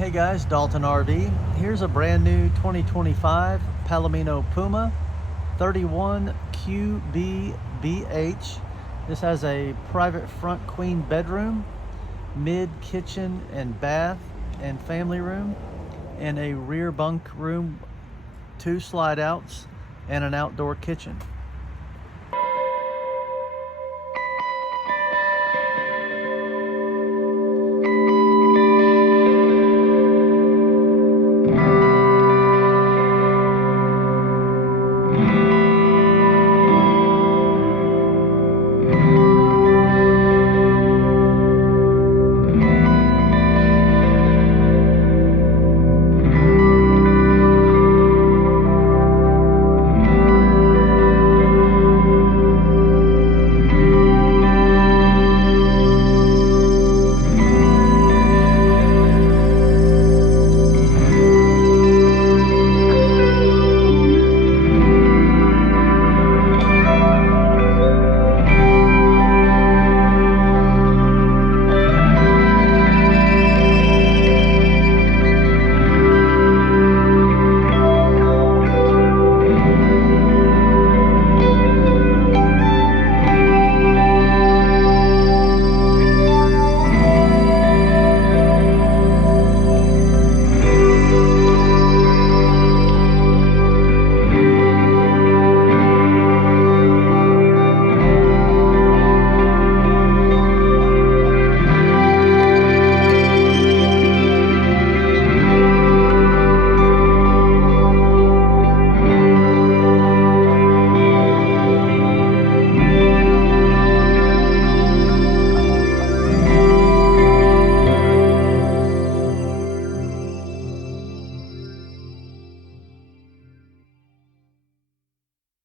Hey guys, Dalton RV. Here's a brand new 2025 Palomino Puma 31QBBH. This has a private front queen bedroom, mid kitchen and bath and family room, and a rear bunk room, 2 slide outs, and an outdoor kitchen.